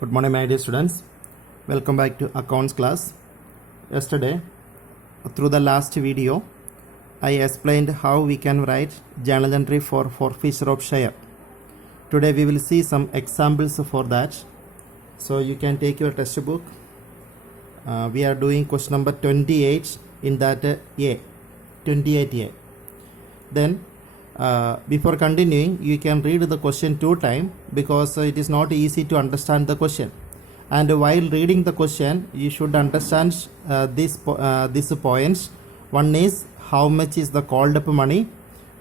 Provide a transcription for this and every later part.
Good morning, my dear students. Welcome back to accounts class. Yesterday, through the last video, I explained how we can write journal entry for forfeiture of share. Today we will see some examples for that. So you can take your textbook. We are doing question number 28 in that A, 28A. Then before continuing, you can read the question 2 times because it is not easy to understand the question. And while reading the question, you should understand these points. One is how much is the called up money.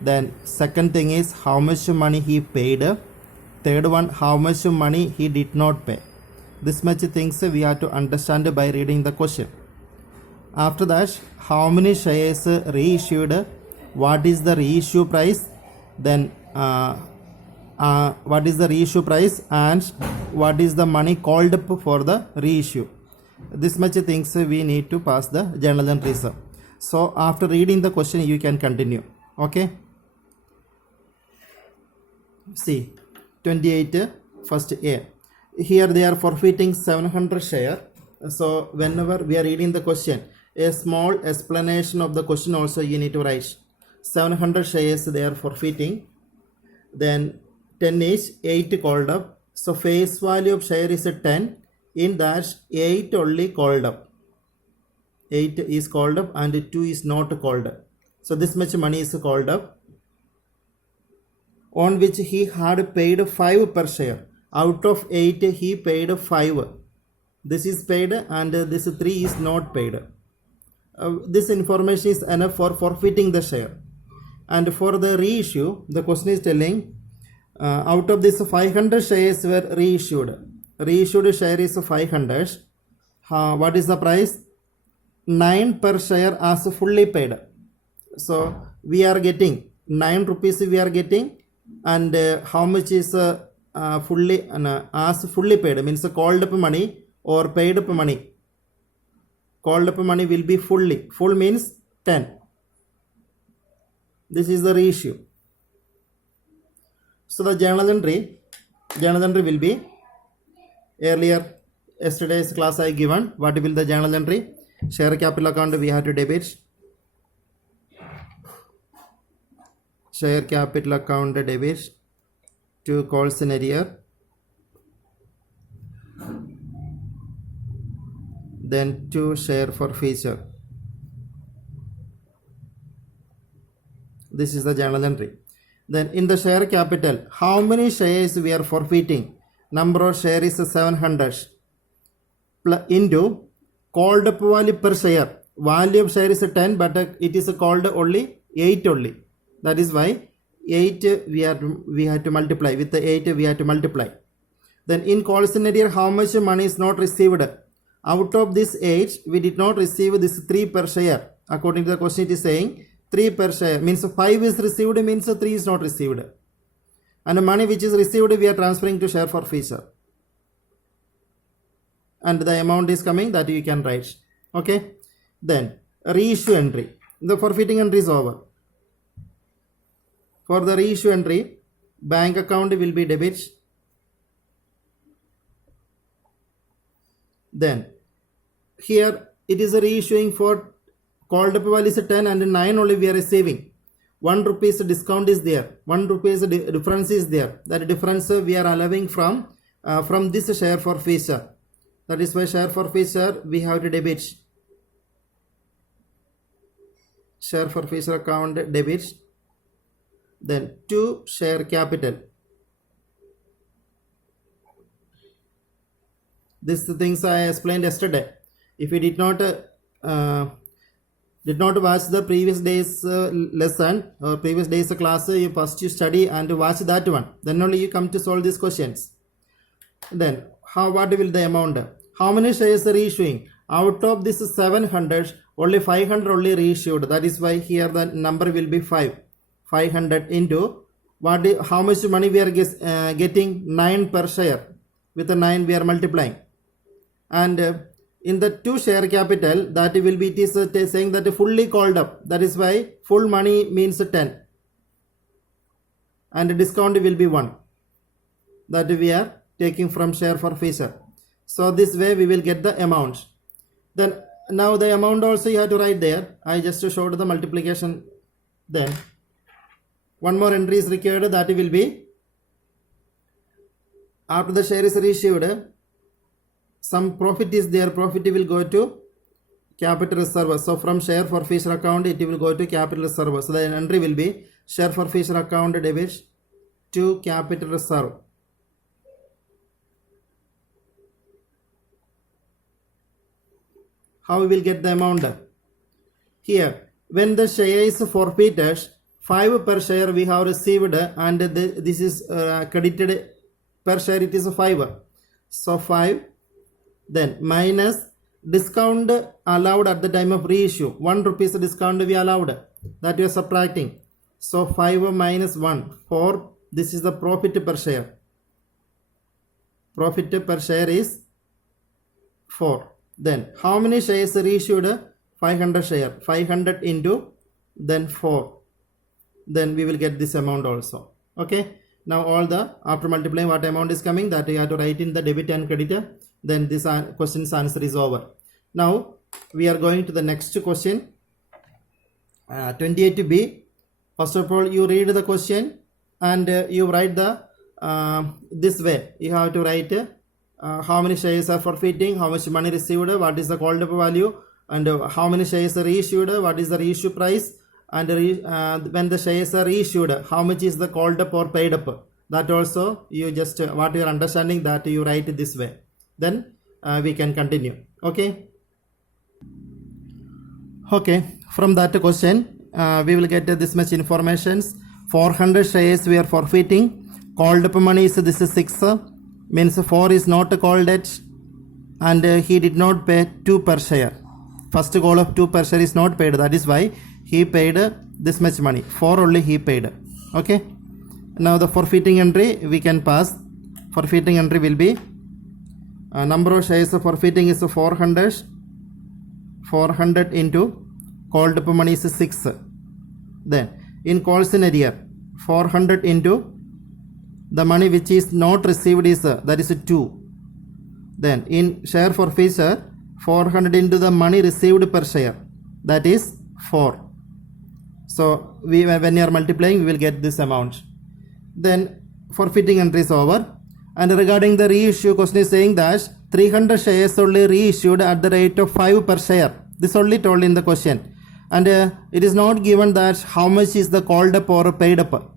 Then second thing is how much money he paid. Third one, how much money he did not pay. This much things we have to understand by reading the question. After that, how many shares reissued, what is the reissue price, then what is the reissue price and what is the money called up for the reissue. This much things we need to pass the journal entries. So after reading the question you can continue. Okay, see 28 first A. Here they are forfeiting 700 share. So whenever we are reading the question, a small explanation of the question also you need to write. 700 shares they are forfeiting. Then 10 is 8 called up. So face value of share is 10. In that 8 only called up. 8 is called up and 2 is not called up. So this much money is called up, on which he had paid 5 per share. Out of 8 he paid 5. This is paid and this 3 is not paid. This information is enough for forfeiting the share. And for the reissue, the question is telling out of this 500 shares were reissued. Reissued share is 500. What is the price? 9 per share as fully paid. So we are getting 9 rupees we are getting, and how much is fully as fully paid means called up money or paid up money. Called up money will be fully. Full means 10. This is the reissue. So the journal entry will be earlier yesterday's class I given. What will the journal entry? Share capital account we have to debit. Share capital account debit to calls in arrear. Then to share forfeiture. This is the journal entry. Then in the share capital, how many shares we are forfeiting? Number of share is 700 into called up value per share. Value of share is 10, but it is called only 8 only. That is why 8 we have to multiply. With the 8 we have to multiply. Then in calls in arrear, how much money is not received? Out of this 8, we did not receive this 3 per share. According to the question, it is saying 3 per share means 5 is received, means 3 is not received. And the money which is received, we are transferring to share forfeiture. And the amount is coming that you can write. Okay. Then reissue entry. The forfeiting entry is over. For the reissue entry, bank account will be debit. Then here it is a reissuing for called up value is 10 and 9 only we are receiving. 1 rupees discount is there. 1 rupees difference is there. That difference we are allowing from this share forfeiture. That is why share forfeiture we have to debit. Share forfeiture account debit. Then to share capital. These things I explained yesterday. If you did not watch the previous day's lesson or previous day's class, you first study and watch that one. Then only you come to solve these questions. Then what will the amount? How many shares are reissuing? Out of this 700, only 500 only reissued. That is why here the number will be 5. 500 into how much money we are getting? 9 per share. With the 9 we are multiplying. And in the to share capital, that will be, it is saying that fully called up. That is why full money means 10. And discount will be 1. That we are taking from share forfeiture. So this way we will get the amount. Then now the amount also you have to write there. I just showed the multiplication. Then one more entry is required, that will be after the share is reissued, some profit is there, profit will go to capital reserve. So from share forfeiture account it will go to capital reserve. So the entry will be share forfeiture account debit to capital reserve. How we will get the amount? Here, when the share is forfeited, 5 per share we have received, and this is credited per share, it is 5. So 5, then minus discount allowed at the time of reissue. 1 rupees discount we allowed, that we are subtracting. So 5 minus 1, 4. This is the profit per share. Profit per share is 4. Then how many shares reissued? 500 share. 500 into then 4. Then we will get this amount also. Okay. Now all the, after multiplying what amount is coming, that you have to write in the debit and credit. Then this question's answer is over. Now we are going to the next question. 28B. First of all, you read the question and you write the this way. You have to write how many shares are forfeiting, how much money received, what is the called up value, and how many shares are reissued, what is the reissue price, and when the shares are reissued, how much is the called up or paid up. That also you just what you are understanding, that you write this way. Then we can continue. Okay. Okay. From that question, we will get this much informations. 400 shares we are forfeiting. Called up money is this is 6. Means 4 is not called at, and he did not pay 2 per share. First call of 2 per share is not paid. That is why he paid this much money. 4 only he paid. Okay. Now the forfeiting entry we can pass. Forfeiting entry will be number of shares of forfeiting is 400. 400 into called up money is 6. Then in calls in arrear, 400 into the money which is not received is that is 2. Then in share forfeiture, 400 into the money received per share, that is 4. So when you are multiplying, we will get this amount. Then forfeiting entry is over. And regarding the reissue, question is saying that 300 shares only reissued at the rate of 5 per share. This only told in the question. And it is not given that how much is the called up or paid up.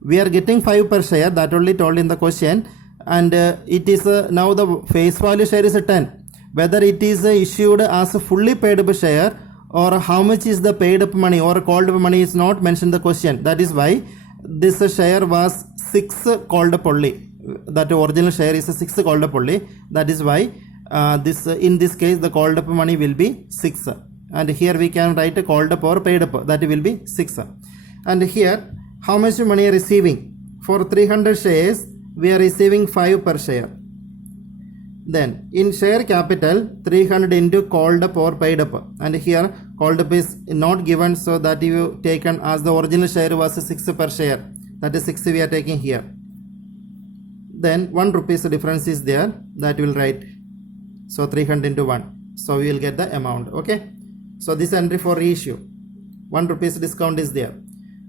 We are getting 5 per share, that only told in the question, and it is now the face value share is 10. Whether it is issued as a fully paid up share or how much is the paid up money or called up money is not mentioned in the question. That is why this share was 6 called up only. That original share is 6 called up only. That is why in this case the called up money will be 6. And here we can write a called up or paid up, that will be 6. And here how much money are receiving? For 300 shares, we are receiving 5 per share. Then in share capital, 300 into called up or paid up. And here called up is not given, so that you taken as the original share was 6 per share. That is 6 we are taking here. Then 1 rupees difference is there, that will write. So 300 into 1. So we will get the amount. Okay. So this entry for reissue. 1 rupees discount is there.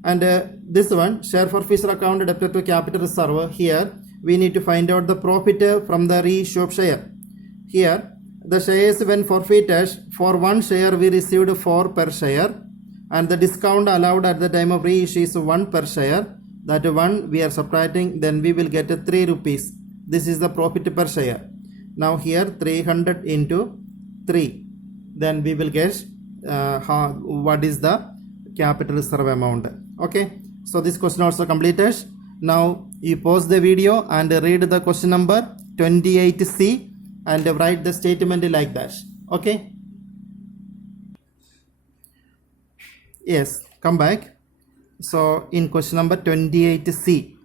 And this one, share forfeiture account debtor to capital reserve. Here we need to find out the profit from the reissue of share. Here the shares when forfeited, for 1 share we received 4 per share, and the discount allowed at the time of reissue is 1 per share. That 1 we are subtracting, then we will get 3 rupees. This is the profit per share. Now here 300 into 3, then we will get what is the capital reserve amount. Okay, so this question also completed. Now you pause the video and read the question number 28C and write the statement like that. Okay, yes, come back. So in question number 28C,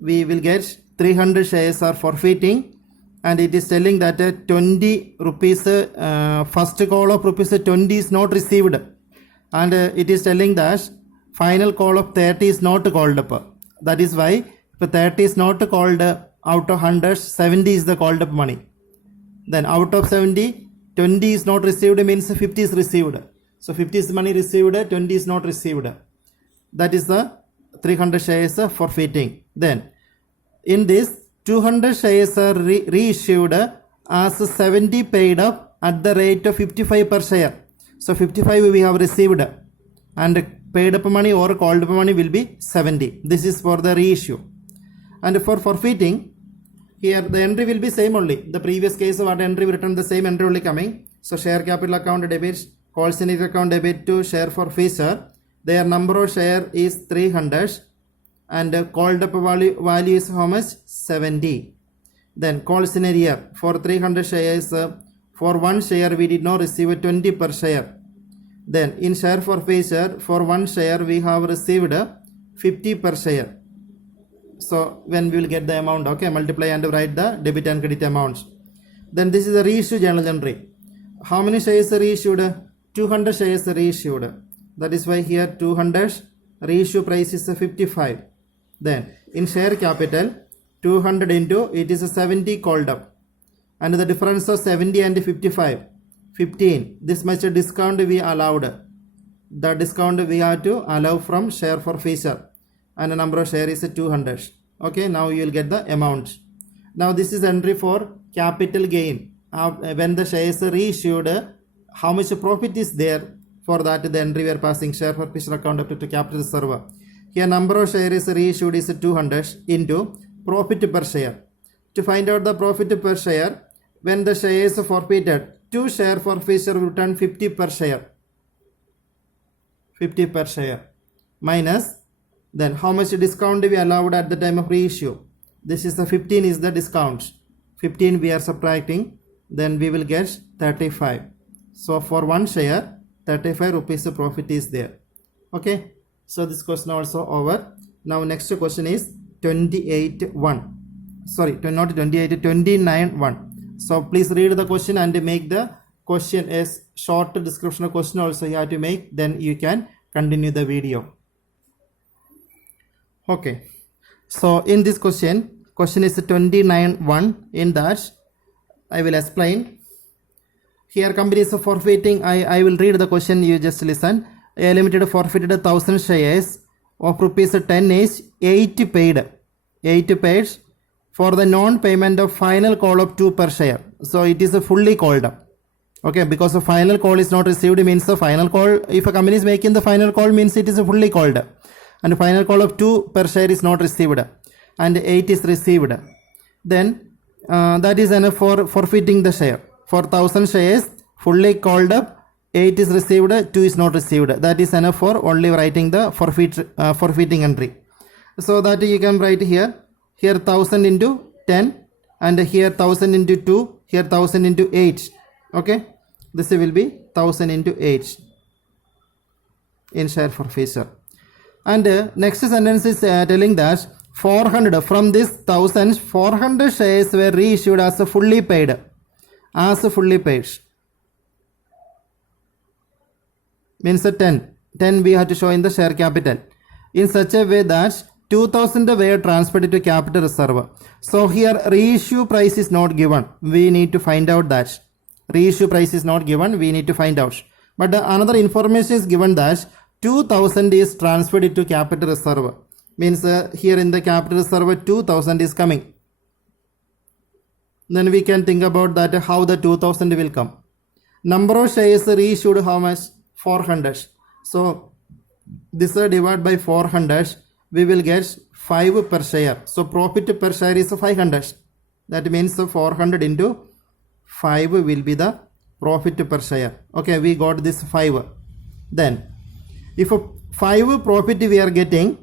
we will get 300 shares are forfeiting, and it is telling that 20 rupees, first call of rupees 20 is not received, and it is telling that final call of 30 is not called up. That is why if 30 is not called out of 100, 70 is the called up money. Then out of 70, 20 is not received, means 50 is received. So 50 is money received, 20 is not received. That is the 300 shares forfeiting. Then in this 200 shares are reissued as 70 paid up at the rate of 55 per share. So 55 we have received and paid up money or called up money will be 70. This is for the reissue. And for forfeiting, here the entry will be same only. The previous case what entry we written the same entry only coming. So share capital account debit, call scenario account debit to share forfeiture. Their number of share is 300 and called up value is how much? 70. Then call scenario for 300 shares, for one share we did not receive 20 per share. Then in share forfeiture for one share we have received 50 per share. So when we will get the amount, okay, multiply and write the debit and credit amounts. Then this is the reissue journal entry. How many shares are reissued? 200 shares are reissued. That is why here 200 reissue price is 55. Then in share capital 200 into it is 70 called up. And the difference of 70 and 55, 15. This much discount we allowed. The discount we have to allow from share forfeiture. And the number of share is 200. Okay, now you will get the amount. Now this is entry for capital gain. When the shares are reissued, how much profit is there? For that the entry we are passing share forfeiture account up to capital reserve. Here number of shares reissued is 200 into profit per share. To find out the profit per share, when the shares are forfeited, 2 share forfeiture will return 50 per share. 50 per share. Minus, then how much discount we allowed at the time of reissue? This is the 15 is the discount. 15 we are subtracting, then we will get 35. So for one share, 35 rupees profit is there. Okay. So this question also over. Now next question is 28.1. Sorry, not 28, 29.1. So please read the question and make the question as short description of question also you have to make. Then you can continue the video. Okay. So in this question is 29.1. In that I will explain. Here company is forfeiting. I will read the question, you just listen. A limited forfeited 1000 shares of rupees 10 is 8 paid. 8 paid for the non-payment of final call of 2 per share. So it is a fully called up. Okay, because the final call is not received means the final call, if a company is making the final call means it is a fully called up. And the final call of 2 per share is not received and 8 is received. Then that is enough for forfeiting the share. For 1000 shares fully called up, 8 is received, 2 is not received. That is enough for only writing the forfeiting entry. So that you can write here 1000 into 10 and here 1000 into 2, here 1000 into 8. Okay, this will be 1000 into 8 in share forfeiture. And next sentence is telling that 400 from this 1000, 400 shares were reissued as fully paid. As fully paid means 10 we have to show in the share capital in such a way that 2000 were transferred to capital reserve. So here reissue price is not given. We need to find out that reissue price is not given. We need to find out. But another information is given that 2000 is transferred to capital reserve. Means here in the capital reserve 2000 is coming. Then we can think about that how the 2000 will come. Number of shares reissued how much? 400. So this divided by 400, we will get 5 per share. So profit per share is 500. That means 400 into 5 will be the profit per share. Okay, we got this 5. Then if 5 profit we are getting,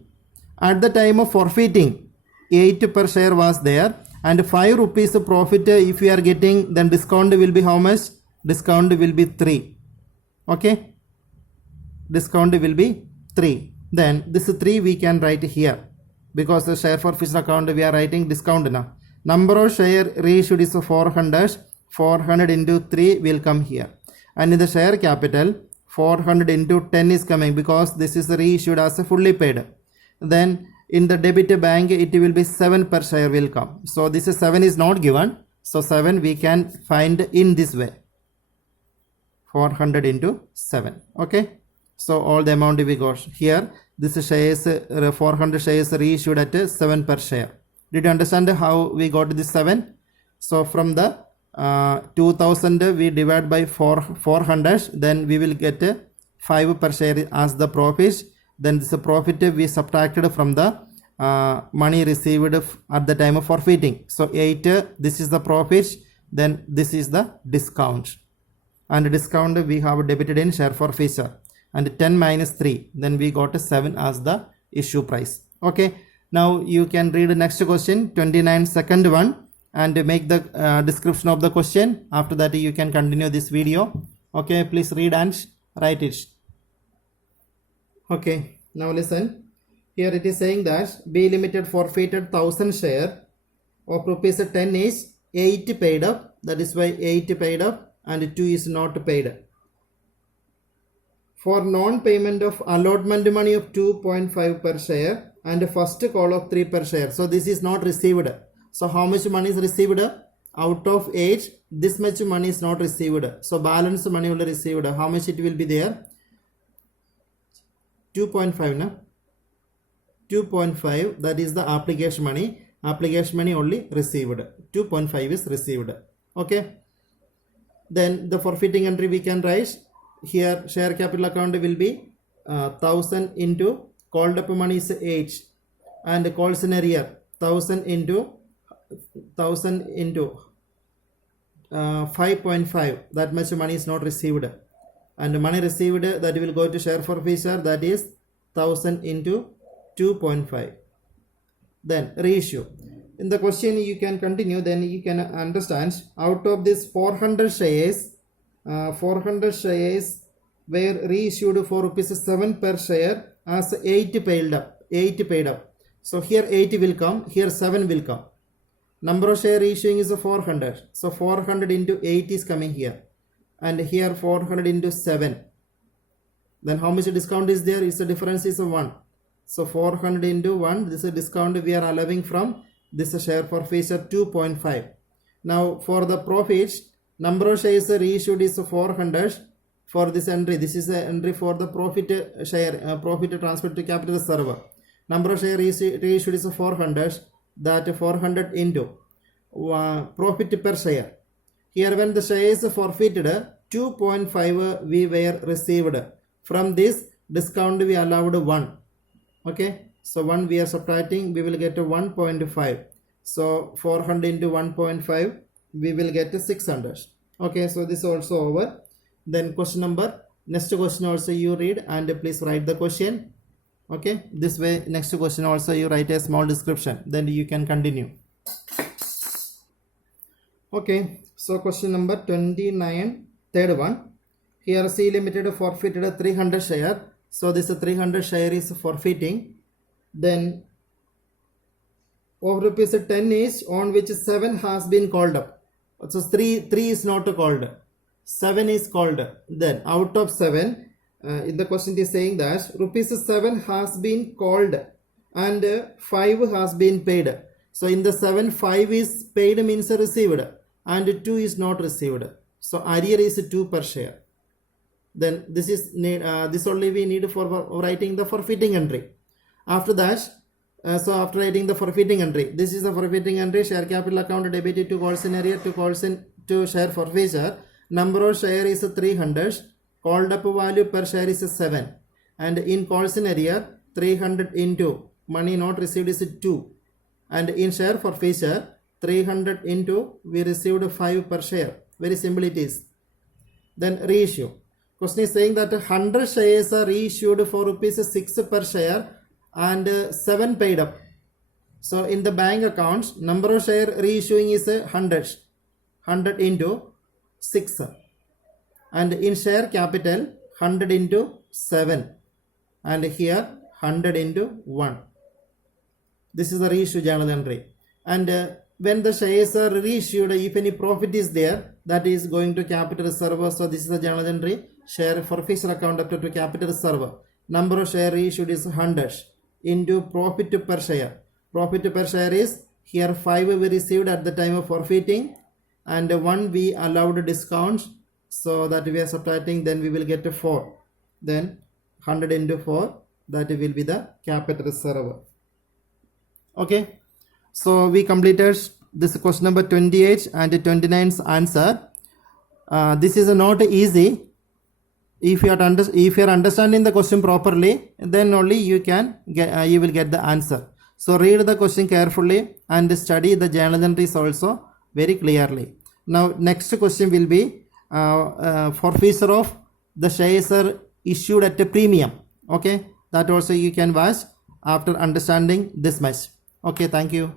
at the time of forfeiting 8 per share was there, and 5 rupees profit if we are getting, then discount will be how much? Discount will be 3. Okay, discount will be 3. Then this 3 we can write here because the share forfeiture account we are writing discount now. Number of share reissued is 400. 400 into 3 will come here, and in the share capital 400 into 10 is coming because this is reissued as a fully paid. Then in the debit bank it will be 7 per share will come. So this is 7 is not given. So 7 we can find in this way. 400 into 7. Okay. So all the amount we got here. This shares 400 shares reissued at 7 per share. Did you understand how we got this 7? So from the 2000 we divide by 400, then we will get 5 per share as the profit. Then this profit we subtracted from the money received at the time of forfeiting. So 8, this is the profit, then this is the discount, and discount we have debited in share forfeiture, and 10 minus 3, then we got 7 as the issue price. Okay, now you can read the next question, 29 second one, and make the description of the question. After that you can continue this video. Okay, please read and write it. Okay, now listen. Here it is saying that B Limited forfeited 1000 share of rupees 10 is 8 paid up. That is why 8 paid up and 2 is not paid. For non-payment of allotment money of 2.5 per share and first call of 3 per share. So this is not received. So how much money is received? Out of 8, this much money is not received. So balance money will be received. How much it will be there? 2.5, no? 2.5, that is the application money. Application money only received. 2.5 is received. Okay. Then the forfeiting entry we can write. Here share capital account will be 1000 into called up money is 8 and calls in arrear 1000 into 5.5, that much money is not received, and money received that will go to share forfeiture, that is 1000 into 2.5. Then reissue. In the question you can continue, then you can understand out of this 400 shares were reissued for rupees 7 per share as 8 paid up. So here 8 will come, here 7 will come. Number of share issuing is 400. So 400 into 8 is coming here. And here 400 into 7. Then how much discount is there? Is the difference is 1. So 400 into 1. This is a discount we are allowing from this share forfeiture 2.5. Now for the profit, number of shares reissued is 400 for this entry. This is the entry for the profit share, profit transfer to capital reserve. Number of share reissued is 400. That 400 into profit per share. Here when the share is forfeited, 2.5 we were received. From this discount we allowed 1. Okay, so 1 we are subtracting, we will get 1.5. So 400 into 1.5 we will get 600. Okay, so this is also over. Then next question also you read and please write the question. Okay, this way next question also you write a small description, then you can continue. Okay, so question number 29, third one. Here C Limited forfeited 300 share. So this 300 share is forfeiting. Then of rupees 10 is on which 7 has been called up. So 3 is not called, 7 is called. Then out of 7, in the question it is saying that rupees 7 has been called and 5 has been paid. So in the 7, 5 is paid means received and 2 is not received. So arrear is 2 per share. Then this is this only we need for writing the forfeiting entry. After that, so after writing the forfeiting entry, this is the forfeiting entry. Share capital account debited to calls in arrear to calls in to share forfeiture. Number of share is 300. Called up value per share is 7, and in calls in arrear 300 into money not received is 2, and in share forfeiture 300 into we received 5 per share. Very simple it is. Then reissue. Question is saying that 100 shares are reissued for rupees 6 per share and 7 paid up. So in the bank accounts, number of share reissuing is 100 into 6. And in share capital 100 into 7, and here 100 into 1. This is the reissue journal entry. And when the shares are reissued, if any profit is there, that is going to capital reserve. So this is the journal entry. Share forfeiture account up to capital reserve. Number of share reissued is 100. into profit per share. Profit per share is here 5 we received at the time of forfeiting and 1 we allowed discounts, so that we are subtracting, then we will get a 4. Then 100 into 4, that will be the capital reserve. Okay, so we completed this question number 28 and 29's answer. This is not easy. If you are understanding the question properly, then only you will get the answer. So read the question carefully and study the journal entries also very clearly. Now next question will be forfeiture of the shares are issued at a premium. Okay, that also you can watch after understanding this much. Okay, thank you.